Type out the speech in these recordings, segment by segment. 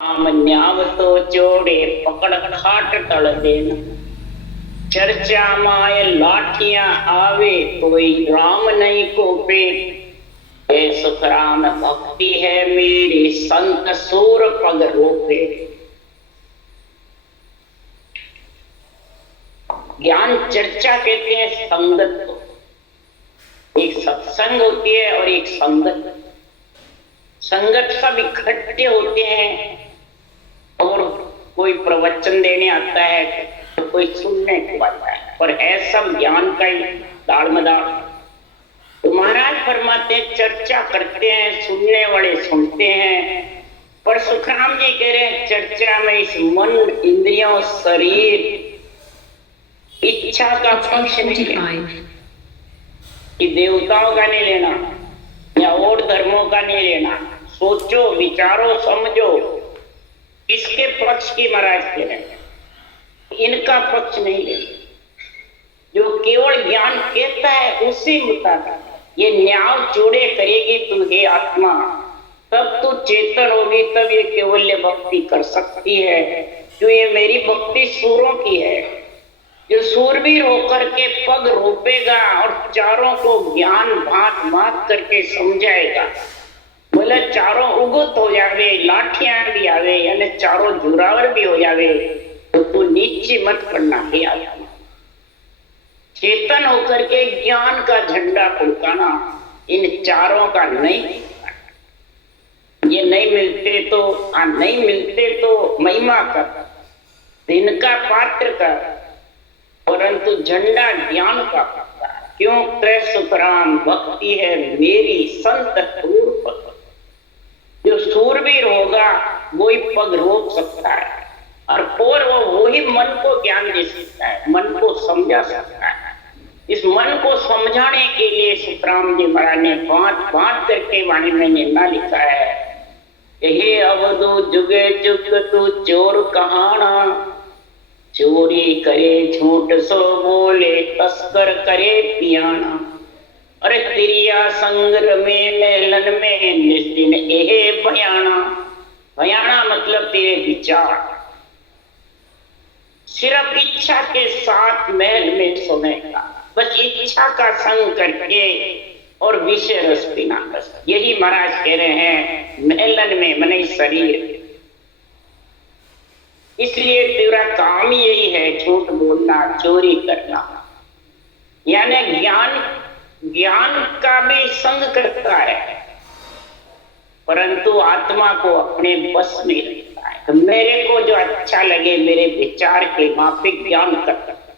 राम न्याव तो चोड़े पकड़ खाट तल देना। चर्चा माय लाठियां आवे कोई राम नहीं को पे। सुख राम भक्ति है मेरी संत सूर पग रोपे। ज्ञान चर्चा कहते हैं संगत को। एक सत्संग होती है और एक संगत। संगत सब इकट्ठे होते हैं और कोई प्रवचन देने आता है तो कोई सुनने को आता है, पर है सब ज्ञान का ही दाड़मदाड़। तो महाराज फरमाते चर्चा करते हैं, सुनने वाले सुनते हैं, पर सुखराम जी कह रहे हैं चर्चा में इस मन इंद्रियों शरीर इच्छा का पक्ष नहीं है कि देवताओं का नहीं लेना या और धर्मों का नहीं लेना। सोचो विचारो समझो इसके पक्ष की महाराज कह रहे हैं, इनका पक्ष नहीं लेना। जो केवल ज्ञान कहता है उसी मुताबिक ये न्याय चूड़े करेगी तू हे आत्मा, तब तू चेतन होगी, तब ये केवल्य भक्ति कर सकती है। जो ये मेरी भक्ति सूरों की है, जो सूरवीर होकर के पग रोपेगा और चारों को ज्ञान भांत भांत करके समझाएगा। बोले चारों उगत हो जावे, लाठियां भी आवे यानी चारों जुरावर भी हो जावे, तो तू नीचे मत पड़ना हे आत्मा। चेतन होकर के ज्ञान का झंडा फुलकाना, इन चारों का नहीं। ये नहीं मिलते तो महिमा कर, इनका पात्र कर, परंतु झंडा ज्ञान का पकड़ा। क्यों त्रय सुखराम भक्ति है मेरी संत सूर पग। जो सूरवीर होगा वही पग रोक सकता है, और वही मन को ज्ञान दे सकता है, मन को समझा सकता है। इस मन को समझाने के लिए सुखराम जी महाराज ने बात बात करके वाणी में निर्णय लिखा है, हे अवधु जुगे जुग तू चोर कहाना, चोरी करे झूठ सो बोले तस्कर करे पियाना। अरे तिरिया संग्र में मेलन में निस्दिन एहे भयाना। भयाना मतलब तेरे विचार सिर्फ इच्छा के साथ महल में सोने का, बस इच्छा का संग करके और विषय रस पीना, बस यही महाराज कह रहे हैं मेलन में मने शरीर। इसलिए तेरा काम यही है झूठ बोलना, चोरी करना, यानी ज्ञान का भी संग करता है, परंतु आत्मा को अपने बस में रखता है। तो मेरे को जो अच्छा लगे मेरे विचार के माफिक ज्ञान करता है,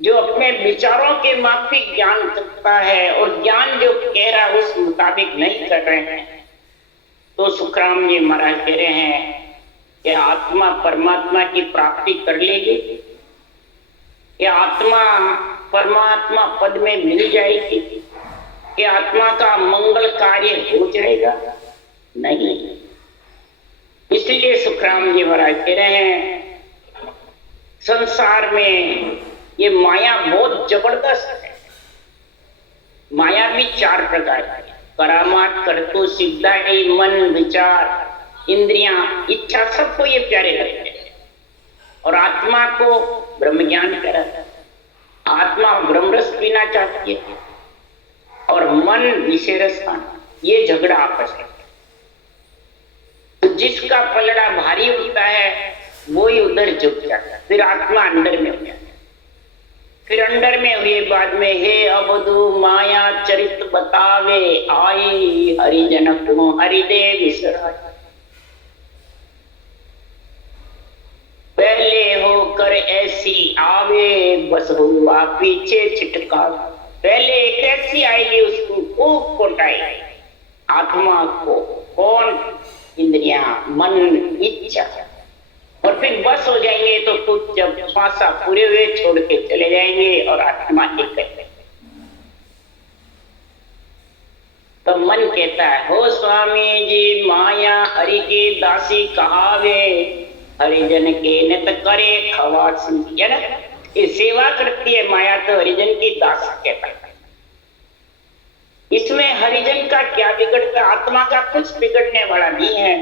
जो अपने विचारों के माफिक ज्ञान करता है और ज्ञान जो कह रहा है उस मुताबिक नहीं कर रहे हैं, तो सुखराम जी महाराज कह रहे हैं कि आत्मा परमात्मा की प्राप्ति कर लेगी, ये आत्मा परमात्मा पद में मिल जाएगी, ये आत्मा का मंगल कार्य हो जाएगा नहीं। इसलिए सुखराम जी महाराज कह रहे हैं संसार में ये माया बहुत जबरदस्त है। माया भी चार प्रकार की, करामात, करतु, सिद्धाई, मन, विचार, इंद्रियां, इच्छा, सबको ये प्यारे लगते हैं। और आत्मा को ब्रह्म ज्ञान कराता है, आत्मा ब्रह्म रस पीना चाहती है और मन विषय रस खाना। ये झगड़ा आपस में, तो जिसका पलड़ा भारी होता है वो ही उधर झुक जाता है, फिर आत्मा अंदर में हो जाता है। फिर अंदर में हुए बाद में हे अवधु माया चरित बतावे, आई हरिजन को हरिदेव विसराय। पहले होकर ऐसी आवे बस हुआ पीछे छिटका। पहले एक ऐसी आएगी उसको खूब कोटाएगी आत्मा को, कौन? इंद्रियां, मन, इच्छा, और फिर बस हो जाएंगे तो कुछ जब श्वासा पूरे हुए छोड़ के चले जाएंगे और आत्मा एक है। तो मन कहता है हो स्वामी जी माया हरि की दासी कहावे, हरिजन के नित करे खवासी। ये सेवा करती है माया, तो हरिजन की दासी कहता है। इसमें हरिजन का क्या बिगड़ता? आत्मा का कुछ बिगड़ने वाला नहीं है।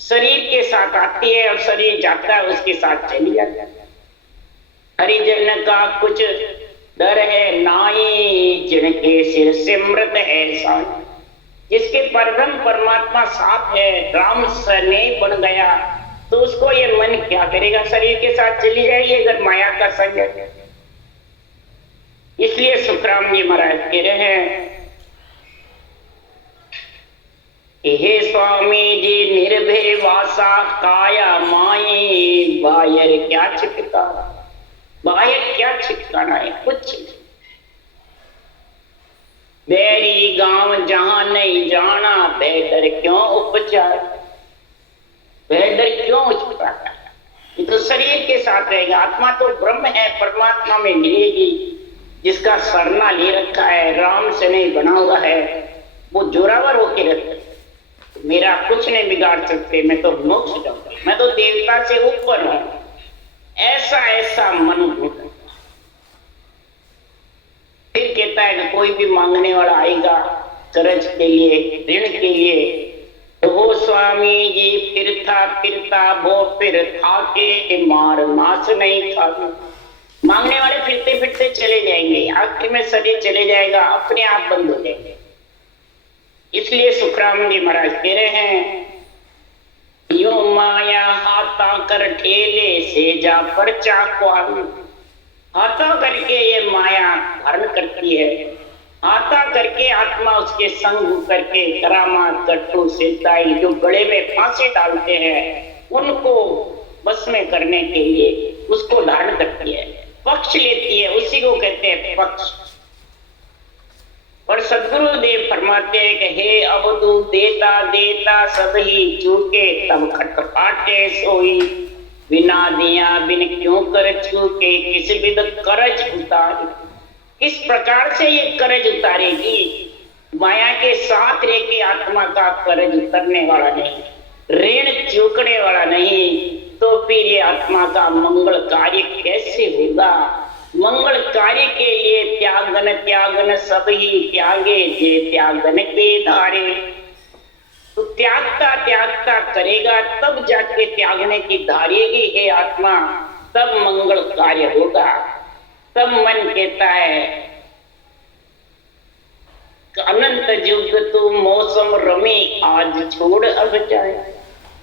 शरीर के साथ आती है और शरीर जाता है उसके साथ चली जाती है। हरिजन का कुछ डर है नाई, जिनके सिर सिमरत है साई। जिसके परब्रह्म परमात्मा साथ है, राम सने बन गया, तो उसको ये मन क्या करेगा? शरीर के साथ चली जाएगी अगर माया का संग है। इसलिए सुखराम जी महाराज कह रहे हैं, हे स्वामी जी निर्भय वासा काया माई, बायर क्या छिपका, बायर क्या छिपकाना है? कुछ बैरी गांव जहां नहीं जाना, बेहतर क्यों उपचार, बेहतर क्यों उपचार? ये तो शरीर के साथ रहेगा, आत्मा तो ब्रह्म है, परमात्मा में मिलेगी। जिसका सरना ले रखा है, राम से नहीं बना हुआ है, वो जोरावर होके रहता है, मेरा कुछ नहीं बिगाड़ सकते, मैं तो मोक्ष जाऊंगा, मैं तो देवता से ऊपर हूं। ऐसा ऐसा मन होता है। फिर कहता है कि कोई भी मांगने वाला आएगा कर्ज के लिए, ऋण के लिए, तो वो स्वामी जी फिरता फिरता वो फिर था के मार नाश नहीं था। मांगने वाले फिरते फिरते चले जाएंगे, आखिर में शरीर चले जाएगा, अपने आप बंद हो जाएंगे। इसलिए सुखराम जी महाराज कह रहे हैं, यो माया हाथा कर ठेले से जा पर चाकवान। हाथा करके ये माया धारण करती है, हाथा करके आत्मा उसके संग करके करामात कट्टू सिद्धाई जो गले में फांसी डालते हैं उनको बस में करने के लिए उसको धारण करती है, पक्ष लेती है, उसी को कहते हैं पक्ष। और सदगुरुदेव फरमाते हैं कि हे अवधू देता देता सब ही चूके, तब खटखटाटे सोई, बिना दिया बिन क्यों कर चूके, किस विध करज उतारे। इस प्रकार से ये करज उतारेगी, माया के साथ रह के आत्मा का करज उतरने वाला नहीं, ऋण चूकने वाला नहीं, तो फिर ये आत्मा का मंगल कार्य कैसे होगा? मंगल कार्य के लिए त्यागन त्यागन सब ही त्यागे, जे त्यागन के धारे। तो त्यागता त्यागता करेगा तब जाके त्यागने की धारेगी हे आत्मा, तब मंगल कार्य होगा। तब मन कहता है अनंत युग तू मौसम रमी, आज छोड़ अब जाए।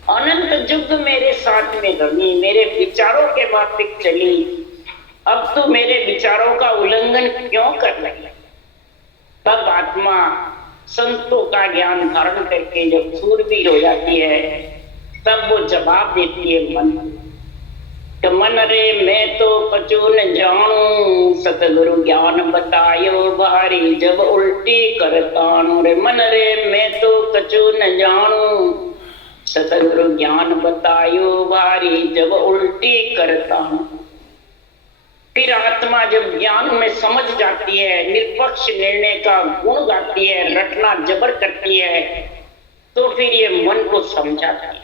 अनंत युग मेरे साथ में रमी, मेरे विचारों के माफिक चली, अब तो मेरे विचारों का उल्लंघन क्यों कर रही है? तब आत्मा संतों का ज्ञान धारण करके जब सूरवीर हो जाती है, तब वो जवाब देती है मन कि मन रे मैं तो कछु न जानू, सतगुरु ज्ञान बतायो भारी, जब उल्टी करतानु। रे मन रे मैं तो कछु न जानू, सतगुरु ज्ञान बतायो भारी, जब उल्टी करतानु। फिर आत्मा जब ज्ञान में समझ जाती है, निष्पक्ष निर्णय का गुण गाती है, रटना जबर करती है, तो फिर ये मन को समझाती है,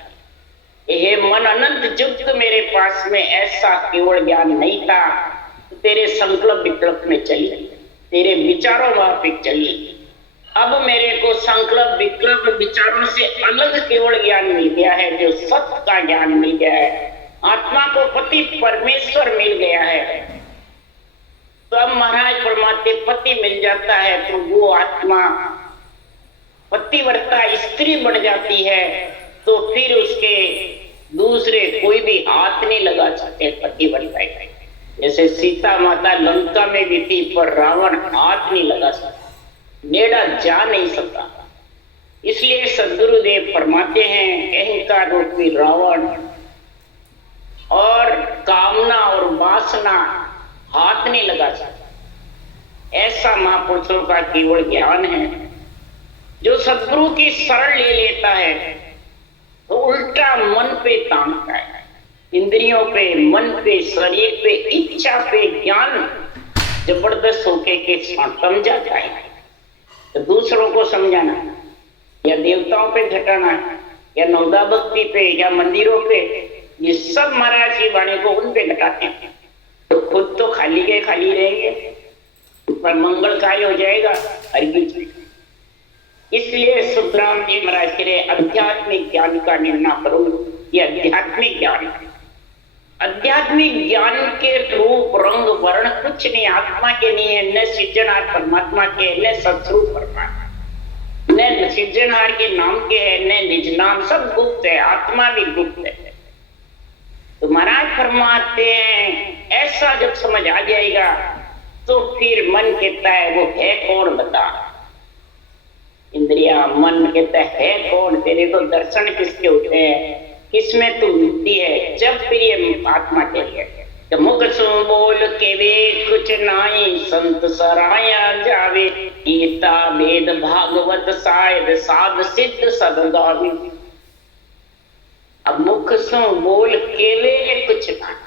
ये मन अनंत युग मेरे पास में ऐसा केवल ज्ञान नहीं था, तेरे संकल्प विकल्प में चली, तेरे विचारों माफिक चली। अब मेरे को संकल्प विकल्प विचारों से अलग केवल ज्ञान मिल गया है, जो सत्य का ज्ञान मिल गया है, आत्मा को पति परमेश्वर मिल गया है। तो अब महाराज फरमाते पति मिल जाता है तो वो आत्मा पतिव्रता स्त्री बन जाती है, तो फिर उसके दूसरे कोई भी हाथ नहीं लगा सकते पतिव्रता। जैसे सीता माता लंका में भी थी पर रावण हाथ नहीं लगा सकता, नेड़ा जा नहीं सकता। इसलिए सदगुरुदेव फरमाते हैं अहंकार रूपी रावण और कामना और वासना हाथ नहीं लगा सकता। ऐसा महापुरुषों का केवल ज्ञान है। जो सदगुरु की शरण ले लेता है तो उल्टा मन पे तानता है, इंद्रियों पे, मन पे, शरीर पे, इच्छा पे ज्ञान जबरदस्त होके के थम जाता है। तो दूसरों को समझाना या देवताओं पे घटाना या नौदा भक्ति पे या मंदिरों पे, ये सब महाराज की वाणी को उन पे घटाते हैं, तो खुद तो खाली के खाली रहेंगे पर मंगल कार्य हो जाएगा। इसलिए सुखराम जी महाराज कह रहे आध्यात्मिक ज्ञान का निर्णय करो। ये आध्यात्मिक ज्ञान है। आध्यात्मिक ज्ञान के रूप रंग वर्ण कुछ नहीं आत्मा के नहीं है, न सृजनहार परमात्मा के, न सदस्वरूप परमात्मा, न सृजनहार के नाम के है, न निज नाम, सब गुप्त है, आत्मा भी गुप्त है। तो महाराज फरमाते हैं ऐसा जब समझ आ जाएगा तो फिर मन कहता है वो है कौन बता। इंद्रिया मन कहता है कौन, तेरे को दर्शन किसके होते हैं, किसमें तू मिलती है। जब फिर ये आत्मा कहती है तो मुख सो बोल के वे कुछ नाई, संत सराया जावे, गीता वेद भागवत शायद साध सिद्ध सदगावी। अब मुख सो बोल के वे कुछ ना,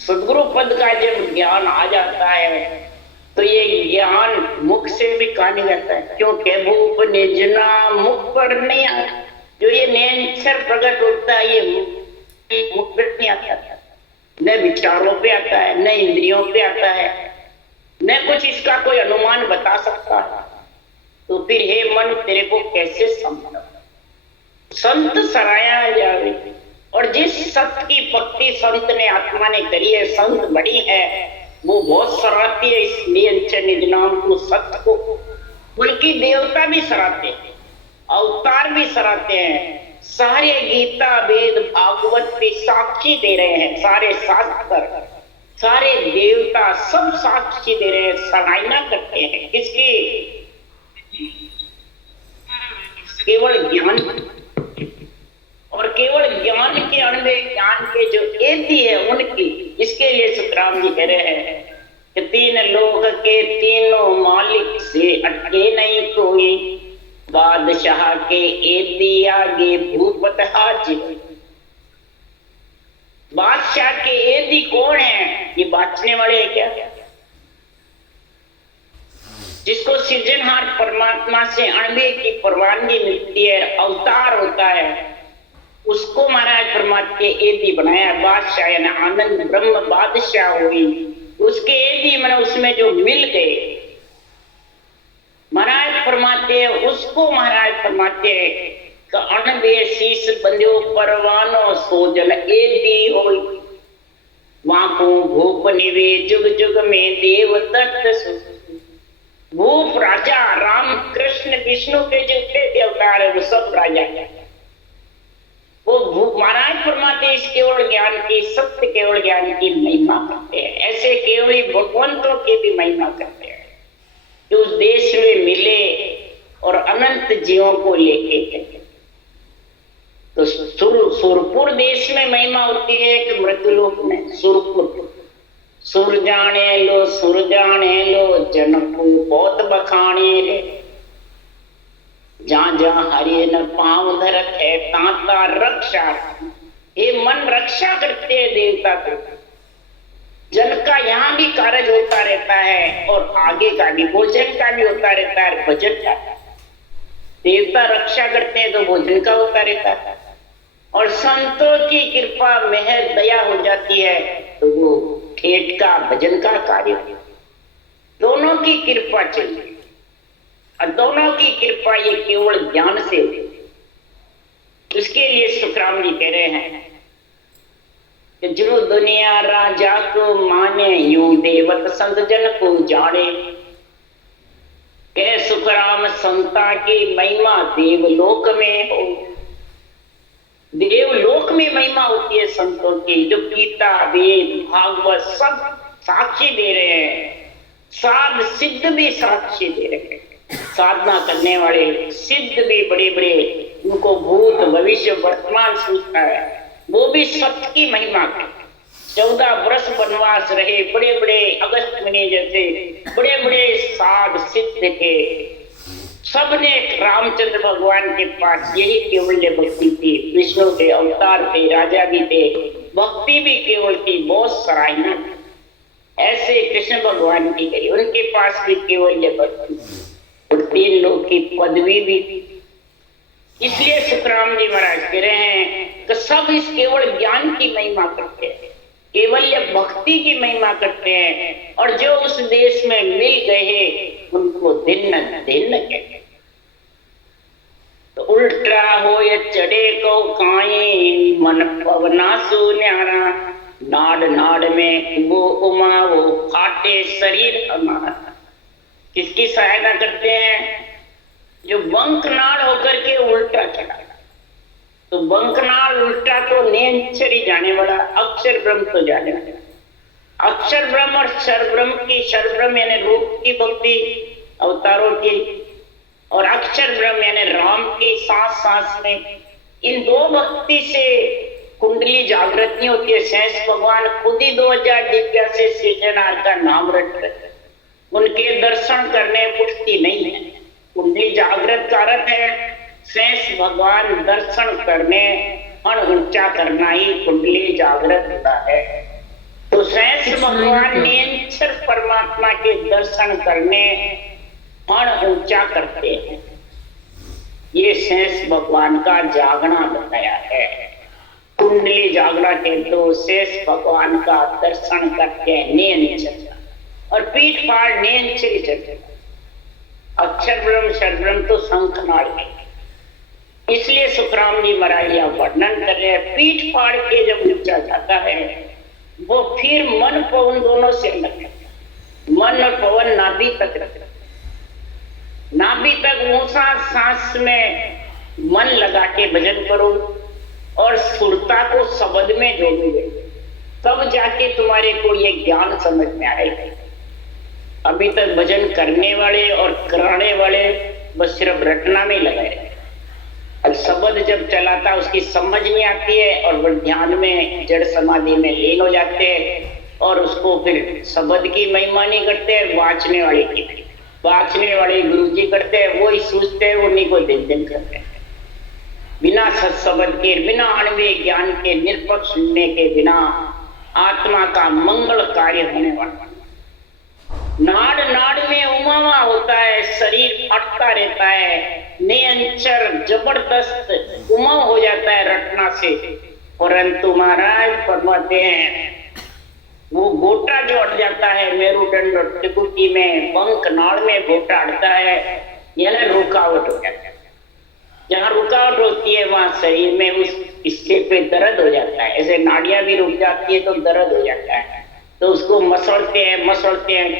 सदगुरु पद का जब ज्ञान आ जाता है तो ये ज्ञान मुख से भी कहा नहीं जाता है, क्योंकि भूप निजना मुख पर नहीं आता। जो ये नेचर प्रकट होता है ये मुख पर नहीं आता, न विचारों पे आता है, न इंद्रियों पे आता है, न कुछ इसका कोई अनुमान बता सकता है। तो फिर हे मन तेरे को कैसे समझा। संत सराया जावे, और जिस सत्य की पक्ति संत ने आत्मा ने करी है, संत बड़ी है, वो बहुत सराहती है इस निज नाम को, सत्य को। बल्कि देवता भी सराहते हैं, अवतार भी सराहते हैं, सारे गीता वेद भागवत भी साक्षी दे रहे हैं, सारे शास्त्र सारे देवता सब साक्षी दे रहे हैं, सराहना करते हैं। किसकी? केवल ज्ञान, और केवल ज्ञान के अणवे ज्ञान के जो एति है उनकी। इसके लिए सुखराम जी कह रहे हैं कि तीन लोक के तीनों मालिक से अटके नहीं कोई, बादशाह के एति आगे भूपत हाजिर। बादशाह के एति कौन है? ये बांटने वाले है क्या? जिसको सृजनहार परमात्मा से अणवे की परवानगी मिलती है, अवतार होता है, उसको महाराज परमात्मा के एदी बनाया। बादशाह यानी आनंद ब्रह्म बादशाह हुई, उसके एदी मैंने उसमें जो मिल गए महाराज फरमाते, उसको महाराज फरमाते अणबे शीश बंध्यो परवानो सोजल एदी होई, वाको भूप निवे जुग जुग में देव तत्व। भूप राजा राम कृष्ण विष्णु के जितने अवतार है वो सब राजा है। वो महाराज फरमाते इस केवल ज्ञान की, सत्य केवल ज्ञान की महिमा करते हैं। ऐसे केवल भगवंतों की भी महिमा करते हैं जो उस देश में मिले और अनंत जीवों को लेके। तो सुरपुर देश में महिमा होती है कि मृत्युलोक में सुरपुर। सुर जाने लो जनकू बहुत बखाने रे, जहां जहां हरि न पांव धरत है तांता रक्षा। ये मन रक्षा करते हैं देवता को। जन का यहाँ भी कार्य होता रहता है और आगे का भी, भोजन का भी होता रहता है, भजन का। देवता रक्षा करते हैं तो भोजन का होता रहता है, और संतों की कृपा मेहर दया हो जाती है तो वो ठेठ का भजन का कार्य। दोनों की कृपा चाहिए, और दोनों की कृपा ये केवल ज्ञान से होती। इसके लिए सुखराम जी कह रहे हैं कि जो दुनिया राजा को माने, यूं देवत संत जन को जाने। कह सुखराम संता की महिमा देवलोक में हो। देवलोक में महिमा होती है संतों की, जो गीता वेद भागवत सब साक्षी दे रहे हैं, साध सिद्ध भी साक्षी दे रहे हैं। साधना करने वाले सिद्ध भी बड़े बड़े, उनको भूत भविष्य वर्तमान सूचना है, वो भी सत्य की महिमा करते। 14 वर्ष वनवास रहे, बड़े बड़े अगस्त मुनि जैसे बड़े बड़े साध सिद्ध थे, सबने रामचंद्र भगवान के पास यही केवल्य भक्ति थी। विष्णु के अवतार थे, राजा भी थे, भक्ति भी केवल थी, बहुत सराहना। ऐसे कृष्ण भगवान की करी, उनके पास भी केवल्य भक्ति और 3 लोग की पदवी भी थी। इसलिए सुखराम जी महाराज कह रहे हैं कि सब इस केवल ज्ञान की महिमा करते हैं, केवल भक्ति की महिमा करते हैं। और जो उस देश में मिल गए उनको दिन दिन कहते। तो उल्टा हो ये चढ़े को काई मन पवना सुन्यारा, नाड़ नाड़ में वो उमा वो फाटे शरीर हमारा। किसकी सहायता करते हैं? जो बंकनाड़ होकर के उल्टा चढ़ा। तो बंकनाड़ उल्टा तो नेंचरी जाने वाला, अक्षर ब्रह्म तो जाने वाला। अक्षर ब्रह्म और शर ब्रह्म की, शर ब्रह्म यानी रूप की भक्ति अवतारों की, और अक्षर ब्रह्म यानी राम की सांस सांस में, इन दो भक्ति से कुंडली जागृत नहीं होती है। शेष भगवान खुद ही 2000 दिव्या से सृजनहार का नाम रट रहे, उनके दर्शन करने पुष्टि नहीं है। कुंडली जागृत का अर्थ है शेष भगवान दर्शन करने, और ऊंचा करना ही कुंडली जागृत होता है। तो शेष भगवान निरंतर परमात्मा के दर्शन करने और ऊंचा करते हैं। ये शेष भगवान का जागना बताया है। कुंडली जागना के तो शेष भगवान का दर्शन करते हैं निरंतर, और पीठ फाड़ निरंतर चलते। अक्षर ब्रह्म शर ब्रह्म तो शंखनाड़ है। इसलिए सुखराम जी महाराज यहाँ वर्णन कर रहे हैं, पीठ फाड़ के जब ऊंचा जाता है वो फिर मन पवन दोनों से अलग है। मन और पवन नाभि तक रखता, नाभि तक ऊंचा सांस में मन लगा के भजन करो और सुरता को शब्द में जोड़ोगे, तब जाके तुम्हारे को ये ज्ञान समझ में आएगा। अभी तक भजन करने वाले और कराने वाले बस सिर्फ रटना में लगाए, और शब्द जब चलाता उसकी समझ नहीं आती है, और वो ध्यान में जड़ समाधि में लीन हो जाते हैं, और उसको फिर शब्द की महिमा नहीं करते, वाचने वाले की, वाचने वाले गुरु जी करते हैं, वो ही सोचते हैं, उन्हीं को दिन दिन करते हैं। बिना सत्शब्द के, बिना अणुवे ज्ञान के, निरपक्ष सुनने के बिना आत्मा का मंगल कार्य होने वाला। नाड़ नाड़ में उमामा होता है, शरीर फटता रहता है, निरंतर जबरदस्त उमा हो जाता है रटना से। परंतु महाराज फरमाते हैं वो गोटा जो अट जाता है मेरुदंड और त्रिकुटी में, बंकनाड़ में गोटा अटता है, यानी रुकावट हो जाता है। जहाँ रुकावट होती है वहां शरीर में उस हिस्से पे दर्द हो जाता है। ऐसे नाड़ियां भी रुक जाती है तो दर्द हो जाता है, तो उसको मसलते हैं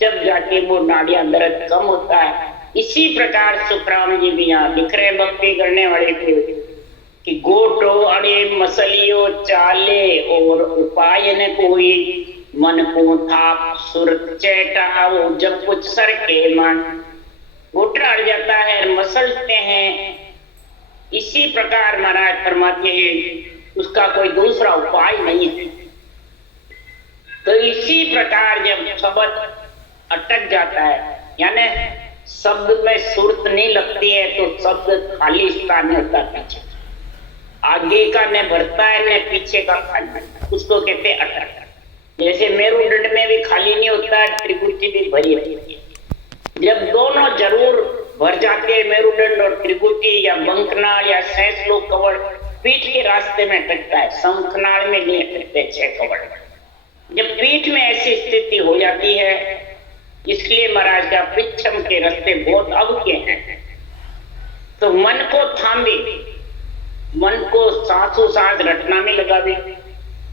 जब जाके वो नाड़ियां दर्द कम होता है। इसी प्रकार सुखराम जी भी यहाँ लिख रहे हैं भक्ति करने वाले के कि गोटो अड़े मसलियो चाले और उपाय न कोई, मन को था सुरत चैटा वो जब कुछ सर के मन। गोटा अड़ जाता है, मसलते हैं। इसी प्रकार महाराज फरमाते हैं उसका कोई दूसरा उपाय नहीं है। तो इसी प्रकार जब शब्द अटक जाता है, यानी शब्द में सुरत नहीं लगती है, तो शब्द खाली स्थान में होता है, पीछे आगे का न भरता है न पीछे का खाली, उसको कहते हैं अटक। जैसे मेरुदंड में भी खाली नहीं होता है, त्रिकुटी भी भरी रहती है। जब दोनों जरूर भर जाते हैं, मेरुदंड और त्रिकुटी या बंकनाड़ या शेष लोक कवड़ पीठ के रास्ते में अटकता है, शंखनाड़ में नहीं अटकते 6 कवड़। जब पीठ में ऐसी स्थिति हो जाती है, इसलिए महाराज का पिछम के रास्ते बहुत अब के हैं। तो मन को थामे, मन को सांसों सांस रटना में लगावे।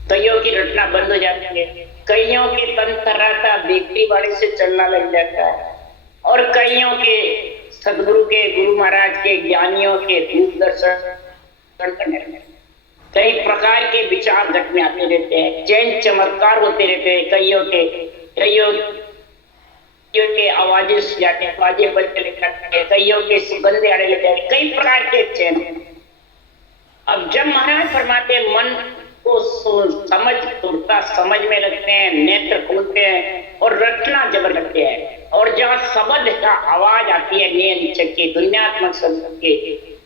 कईयों की रटना बंद हो जाती है, कईयों के तन थर्राता बेकरी वाले से चलना लग जाता है, और कईयों के सदगुरु के, गुरु महाराज के, ज्ञानियों के रूप दर्शन करने लगते हैं। कई प्रकार के विचार घट में आते रहते हैं, चैन चमत्कार होते रहते हैं। कईयों के आवाजें जाते हैं, आवाजें बजने लगते हैं, कईयों के सुगंधे आने लगते हैं, कई प्रकार के चैन। अब जब महाराज फरमाते मन को समझ तुरता समझ में लगते हैं, नेत्र खोलते हैं और रटना जबर लगते हैं, और जहाँ शब्द का आवाज आती है नियंचक की, दुनियात्मक शब्द के,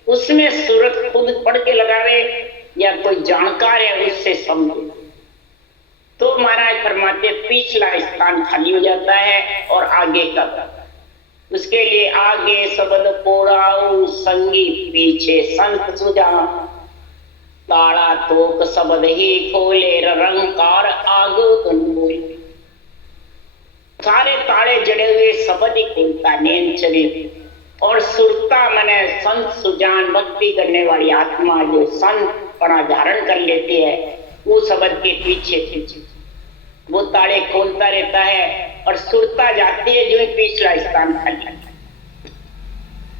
उसमें सूरत खुद पढ़ के लगावे या कोई जानकार है उससे समझे, तो महाराज फरमाते पिछला स्थान खाली हो जाता है और आगे का। उसके लिए आगे शब्द पोड़ाऊ संगी, पीछे संत सुजा, ताड़ा तोक शब्द ही खोले रंकार आगो तुम। सारे ताले जड़े हुए शब्द ही खोलता नैन चले। और सुरता मने संत सुजान भक्ति करने वाली आत्मा जो संत पना धारण कर लेती है, वो शब्द के पीछे पीछे वो ताले खोलता रहता है और सुरता जाती है जो पिछला स्थान खाली।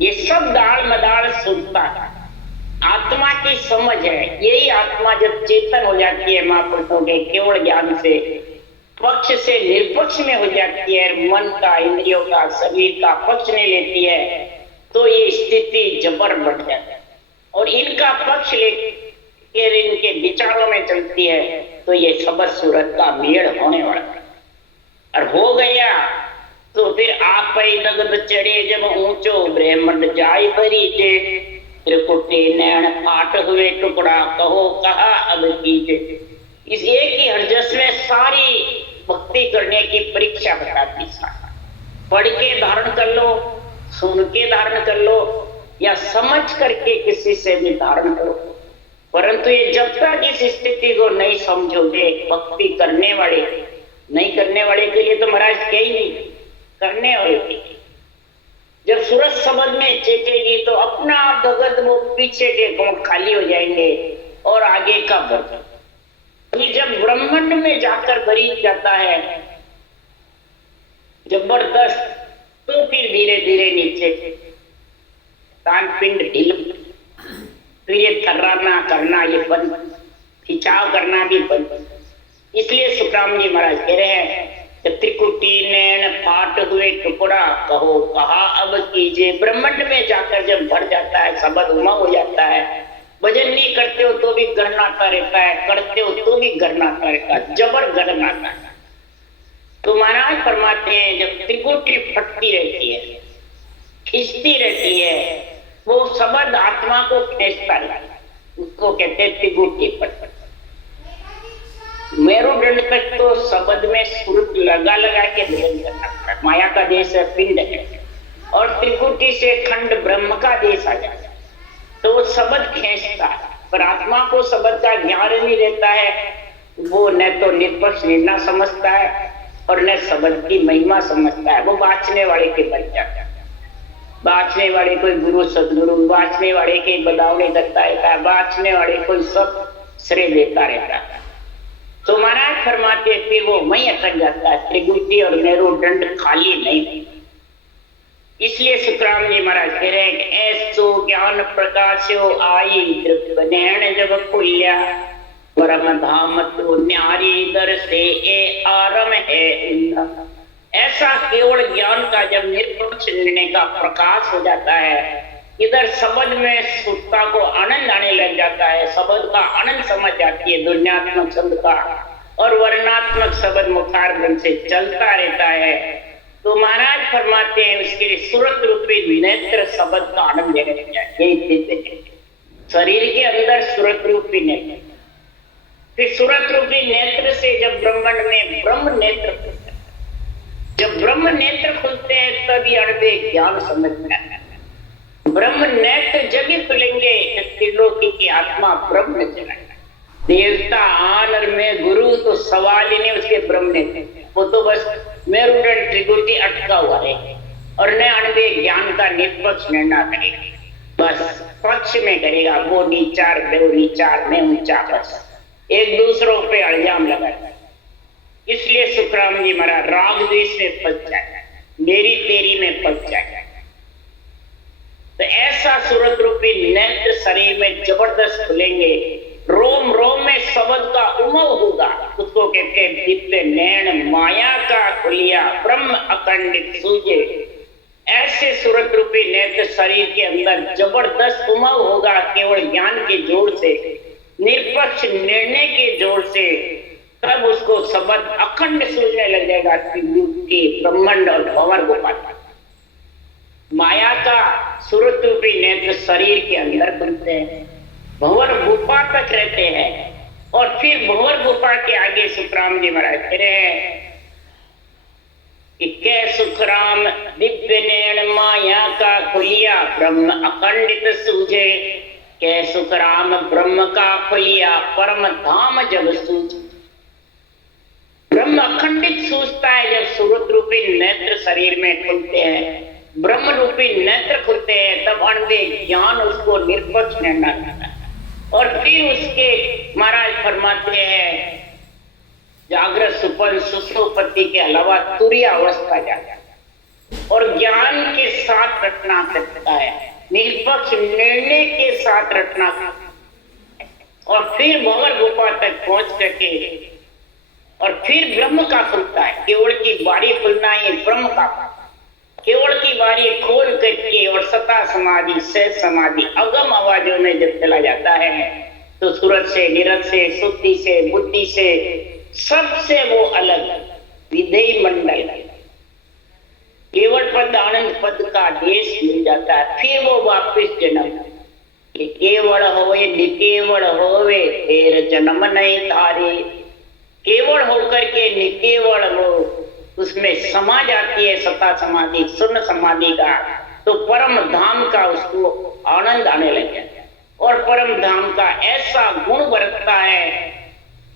ये सब दाल मदाल सुरता आत्मा की समझ है। यही आत्मा जब चेतन हो जाती है महापुरुषों के केवल ज्ञान से, पक्ष से निरपक्ष में हो जाती है, मन का इंद्रियों का शरीर का पक्ष नहीं लेती है, तो ये स्थिति जबर बढ़ जाती है। और इनका पक्ष लेकर इनके विचारों में चलती है तो ये शब्द सूरत का मेल होने वाला है। और हो गया तो फिर आप दगद चढ़े जब ऊंचो ब्रह्मंड जाय भरी जे, त्रिकुटी नैन फाट हुए टुकड़ा कहो कहा अब कीजे। इस एक ही हरजस में सारी भक्ति करने की परीक्षा बताती है। पढ़ के धारण कर लो, सुन के धारण कर लो, या समझ करके किसी से भी धारण करो, परंतु ये जब तक इस स्थिति को नहीं समझोगे, भक्ति करने वाले नहीं करने वाले के लिए तो महाराज कहीं नहीं, करने वाले के लिए जब सूरज शब्द में चेतेगी तो अपना भगत वो पीछे के गुण खाली हो जाएंगे और आगे का भगत। ये जब ब्रह्मांड में जाकर भरी जाता है जबरदस्त, तो फिर धीरे धीरे नीचे तान पिंड ढील, फिर ये थर्राना करना ये बंद, खिंचाव करना भी बंद। इसलिए सुखराम जी महाराज कह रहे हैं त्रिकुटी नैन फाट हुए टुकड़ा कहो कहा अब कीजिए। ब्रह्मांड में जाकर जब भर जाता है, शब्द उमा हो जाता है, भजन नहीं करते हो तो भी गणनाता रहता है, करते हो तो भी गणनाता रहता है, जबर गणनाता है। तो महाराज फरमाते हैं जब त्रिकुटी फटती रहती है, खिंचती रहती है, वो शब्द आत्मा को खींचता रहता है, उसको कहते हैं त्रिकुटी फट। मेरुदंड तक तो शब्द में सुर लगा लगा के भजन करना पड़ता है। माया का देश है पिंड है, और त्रिकुटी से खंड ब्रह्म का देश आ जाता है, तो वो शब्द खींचता है। पर आत्मा को शब्द का ज्ञान नहीं रहता है, वो न तो निष्पक्ष निर्णय समझता है और न शब्द की महिमा समझता है। वो बाँचने वाले के बन जाता है, बाँचने वाले कोई गुरु सदगुरु, बाँचने वाले के बदावने करता रहता है, बाँचने वाले कोई सब श्रेय देता रहता है। तो महाराज फरमाते फिर वो वहीं अटक जाता है, त्रिकुटी और मेरुदंड खाली नहीं। इसलिए सुखराम जी महाराज कह रहे हैं कि ऐसो ज्ञान प्रकाशो आई दृप नैन जब खुल्या, परम धाम तो न्यारी दर से ए आरम है। ऐसा केवल ज्ञान का जब निष्पक्ष निर्णय का प्रकाश हो जाता है, इधर शब्द में सुखता को आनंद आने लग जाता है, शब्द का आनंद समझ जाती है दुनियात्मक शब्द का, और वर्णात्मक शब्द मुखारबंद से चलता रहता है। तो महाराज फरमाते हैं उसके लिए सूरत रूपी नेत्र शब्द का आनंद लेने लग जाए। शरीर के अंदर सूरत रूपी नेत्र, फिर सूरत रूपी नेत्र से जब ब्रह्मांड में ब्रह्म नेत्र खुलते हैं, जब ब्रह्म नेत्र खुलते हैं तभी अणबे ज्ञान समझना है। ब्रह्म नेत्र जब ही खुलेंगे त्रिलोकी की आत्मा ब्रह्म चलाएगा। देवता आन और मैं गुरु तो सवाल ही नहीं उसके ब्रह्म नेत्र, वो तो बस मेरुदंड त्रिकुटी अटका हुआ है और न अणबे ज्ञान का निष्पक्ष निर्णय करेगा, बस पक्ष में करेगा। वो नीचार वो नीचार में ऊंचा, बस एक दूसरों पे इल्जाम लगाएगा। इसलिए सुखराम जी महाराज राग द्वेष में फंस जाएगा, मेरी तेरी में फंस जाएगा। तो ऐसा सूरत रूपी नेत्र शरीर में जबरदस्त खुलेंगे, रोम रोम में शब्द का उमव होगा, उसको कहते हैं दिव्य नैन माया का खुलिया ब्रह्म अखंडित सूझे। ऐसे सूरत रूपी नेत्र शरीर के अंदर जबरदस्त उमव होगा, केवल ज्ञान के जोर से, निष्पक्ष निर्णय के जोर से, तब उसको शब्द अखंड सूझने लग जाएगा। ब्रह्मांड और भंवर गोपाल माया का सूरत रूपी नेत्र शरीर के अंदर बनते हैं, भंवर गुफा तक रहते हैं, और फिर भंवर गुफा के आगे सुखराम जी महाराज कह रहे हैं कि कै सुखराम दिव्य नैन माया का खुलिया ब्रह्म अखंडित सूझे। कै सुखराम ब्रह्म का खुलिया परम धाम जब सूझे। ब्रह्म अखंडित सूझता है जब सूरत रूपी नेत्र शरीर में खुलते हैं, ब्रह्म रूपी नेत्र खुलते हैं, तब अणवे ज्ञान उसको निष्पक्ष निर्णय करता है। और फिर उसके महाराज फरमाते हैं जागृत सुपन सुषुप्ति के अलावा तुरीय अवस्था जाता है और ज्ञान के साथ रटना करता है, निष्पक्ष निर्णय के साथ रटना, और फिर भंवर गुफा तक पहुंच करके और फिर ब्रह्म का खुलता है। केवल की बारी खुलना ये ब्रह्म का, केवल की बारी खोल करके और सता समाधि से समाधि अगम आवाजों में जब चला जाता है तो सूरत से, निरत से, शुद्धि से, बुद्धि से, सबसे वो अलग विधेय मंडल केवल पद आनंद पद का देश मिल जाता है। फिर वो वापिस जन्म कि केवल होवे निकेवल होवे फिर जन्म नहीं धारे, केवल होकर के निकेवल वो उसमें समा जाती है सता समाधि, शून्य समाधि का, तो परम धाम का उसको आनंद आने लग जाता है। और परम धाम का ऐसा गुण बरतता है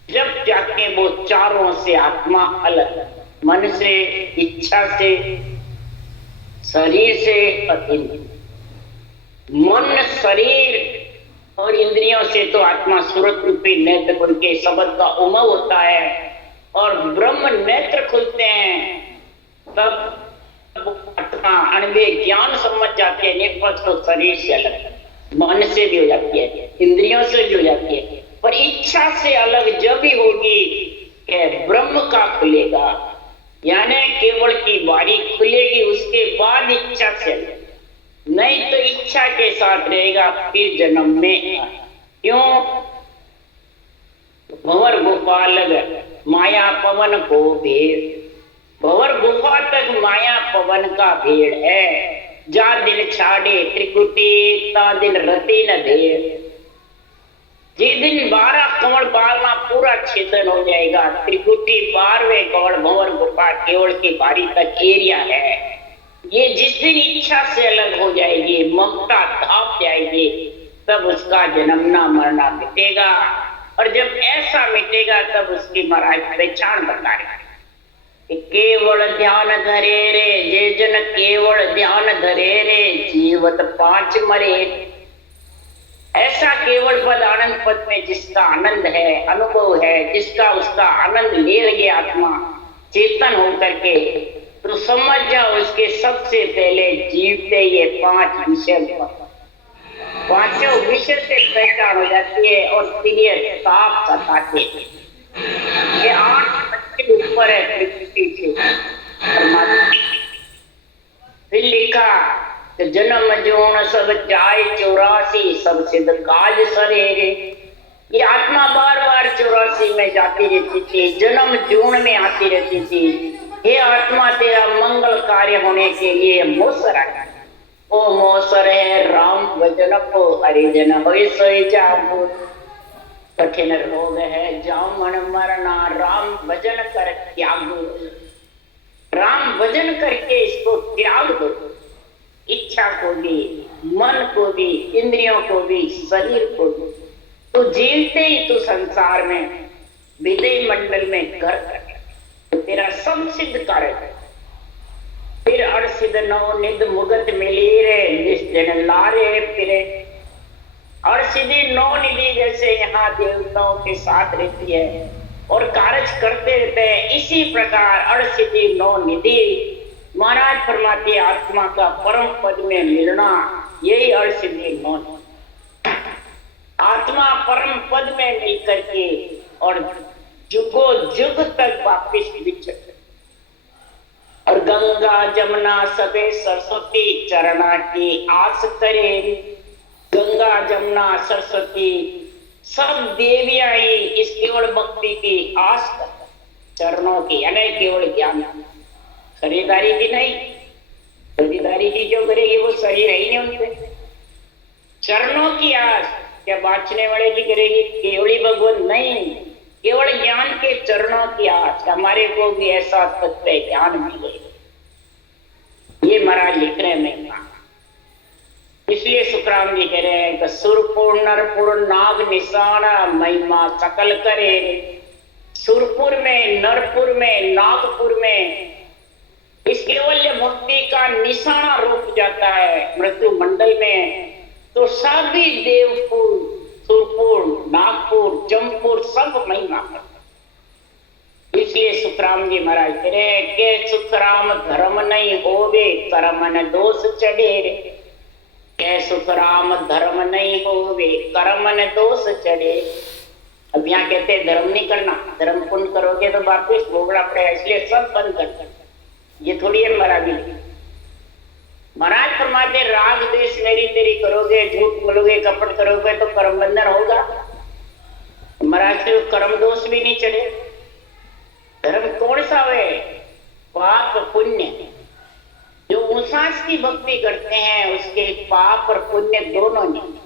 जब जाके वो चारों से आत्मा अलग, मन से, इच्छा से, शरीर से, मन, शरीर और इंद्रियों से तो आत्मा सूरत रूपी नेत्र खुल के शब्द का उमव होता है और ब्रह्म नेत्र खुलते हैं, तब आत्मा अणवे ज्ञान समझ जाती है, निष्पक्ष तो शरीर से अलग, मन से भी हो जाती है, इंद्रियों से भी हो जाती है, पर इच्छा से अलग जब भी होगी कि ब्रह्म का खुलेगा, यानी केवल की बारी खुलेगी उसके बाद इच्छा से अलग, नहीं तो इच्छा के साथ रहेगा फिर जन्म में। क्यों? भंवर गुफा लग माया पवन को भेड़, भंवर गुफा तक माया पवन का भेड़ है। जा दिल छाड़े त्रिकुटी ता दिल रति न देर, जिस दिन 12 कमल 12वां पूरा छेदन हो जाएगा, त्रिकुटी 12वें कमल भंवर गुफा केवल की बारी तक एरिया है, ये जिस दिन इच्छा से अलग हो जाएगी, ममता धाप जाएगी, तब उसका जन्मना मरना मिटेगा। और जब ऐसा मिटेगा तब उसकी महाराज पहचान बता रही, केवल ध्यान धरे रे जे जन केवल ध्यान धरे रे जीवत 5 मरे। ऐसा केवल पद आनंद पद में जिसका आनंद है, अनुभव है, जिसका उसका आनंद ले रही आत्मा चेतन होकर के, तो समझ जाओ उसके सबसे पहले जीवते ये 5 विषय, 5 विषय से पहचान हो जाती है और फिर ये साफ सताते, ये 8 के ऊपर है पृथ्वी से परमात्मा। फिर लिखा कि जन्म जोन सब जाए 84 सब सिद्ध काज सरेरे, ये आत्मा बार बार 84 में जाती रहती थी, जन्म जोन में आती रहती थी। हे आत्मा तेरा मंगल कार्य होने के लिए मोसर आया, ओ मोसर है राम भजन को हरिजन होय सोई जागो, कठिन रोग है जाओ मन मरना राम भजन कर त्यागो, राम भजन करके इसको त्याग दो, इच्छा को भी, मन को भी, इंद्रियों को भी, शरीर को भी, तो जीवते ही तू संसार में विदय मंडल में घर कर तेरा सब सिद्ध कार्य है। फिर अर्सिद नौ निध मुगत मिली रे निश्चन लारे फिरे, अर्सिदी 9 निधि जैसे यहाँ देवताओं के साथ रहती है और कार्य करते रहते हैं, इसी प्रकार अर्सिदी 9 निधि महाराज फरमाते आत्मा का परम पद में मिलना, यही अर्सिदी 9 आत्मा परम पद में मिल करके और जुगो जुग तक वापिस विचर, और गंगा जमुना सबे सरस्वती चरणा की आस करे, गंगा जमुना सरस्वती सब देवियां ही इस केवल भक्ति की आस कर, चरणों की, यानी केवल ज्ञान, खरीदारी की नहीं, खरीदारी की जो करेगी वो सही नहीं है उनसे, चरणों की आस क्या बांचने वाले की करेगी, केवली भगवान नहीं, केवल ज्ञान के चरणों की आस, हमारे को भी ऐसा तत्व ज्ञान मिले, ये महाराज लिख रहे हैं। इसलिए सुखराम जी कह रहे हैं कि सुरपुर नरपुर नाग निशाना महिमा सकल करे, सुरपुर में, नरपुर में, नागपुर में इस केवल्य भक्ति का निशाना रोक जाता है मृत्यु मंडल में, तो सभी देवपुर, सुरपुर, नागपुर, जमपुर सब महिमा करता। इसलिए सुखराम जी महाराज कह रहे हैं के सुखराम धर्म नहीं होवे कर्म न दोष चढ़े रे। के सुखराम धर्म नहीं होवे कर्म न दोष चढ़े। अब यहाँ कहते हैं धर्म नहीं करना, धर्म पुण्य करोगे तो वापिस भोगना पड़ेगा, इसलिए सब बंद कर। ये थोड़ी है महाराज जी। महाराज फरमाते राग देश मेरी तेरी करोगे, झूठ बोलोगे, कपट करोगे तो कर्म बंधन होगा। महाराज से कर्म दोष भी नहीं चढ़े। धर्म कौन सा है? पाप पुण्य। जो उसास की भक्ति करते हैं उसके पाप और पुण्य दोनों नहीं।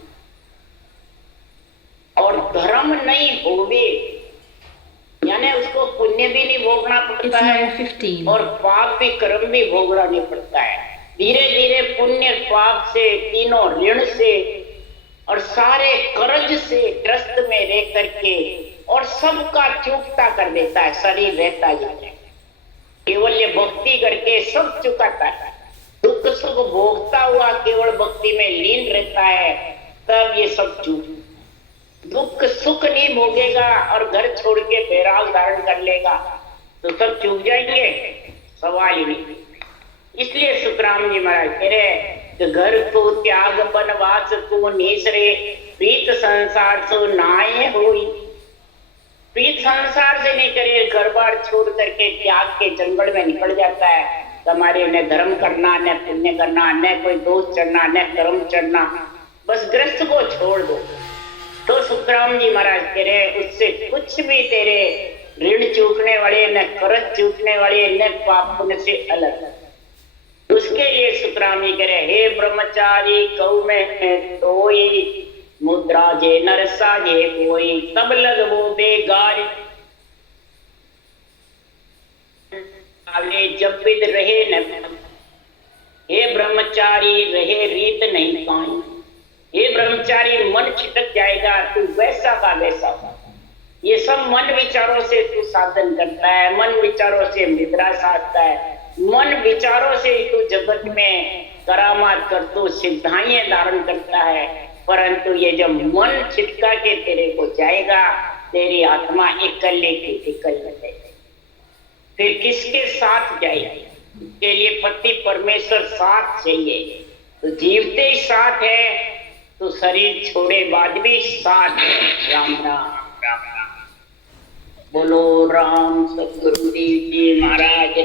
और धर्म नहीं होवे यानी उसको पुण्य भी नहीं भोगना पड़ता है और पाप भी कर्म भी भोगना नहीं पड़ता है। धीरे धीरे पुण्य पाप से, तीनों ऋण से और सारे कर्ज से ग्रस्त में रह करके और सबका चूकता कर देता है। शरीर रहता है केवल ये भक्ति करके सब चुकाता है। दुख सुख भोगता हुआ केवल भक्ति में लीन रहता है, तब ये सब चूक। दुख सुख नहीं भोगेगा और घर छोड़ के बैराग धारण कर लेगा तो सब चूक जाएंगे, सवाल ही नहीं। इसलिए सुखराम जी महाराज कह रहे घर को त्याग बनवास को नीसरे प्रीत संसार सो नाये होई। प्रीत संसार से नहीं करे, घर बार छोड़ करके त्याग के जंगल में निकल जाता है। हमारे न धर्म करना, न पुण्य करना, न कोई दोष चढ़ना, न कर्म चढ़ना, बस ग्रस्त को छोड़ दो। तो सुखराम जी महाराज कह रहे उससे कुछ भी तेरे ऋण चूकने वाले, न कर्ज चूकने वाले, न पाप पुण्य से अलग। उसके लिए सुखराम जी कह रहे हे ब्रह्मचारी कौ में तोई मुद्रा जे नरसा जे कोई तब लग वो बेगारी। आगे जब विद रहे न हे ब्रह्मचारी रहे रीत नहीं पाई। हे ब्रह्मचारी मन छिटक जाएगा, तू वैसा का वैसा का। ये सब मन विचारों से तू साधन करता है, मन विचारों से निद्रा साधता है, मन विचारों से तू जगत में करामात कर तू सिद्धांतें धारण करता है। परंतु ये जब मन छिटका के तेरे को जाएगा, तेरी आत्मा इकल्ले की इकल्ले जाएगी। फिर किसके साथ जाएगी? इसके लिए पति परमेश्वर साथ चाहिए। तो जीवते ही साथ है तो शरीर छोड़े बाद भी साथ है। राम राम राम राम। बोलो राम सतगुरुदेव जी महाराज।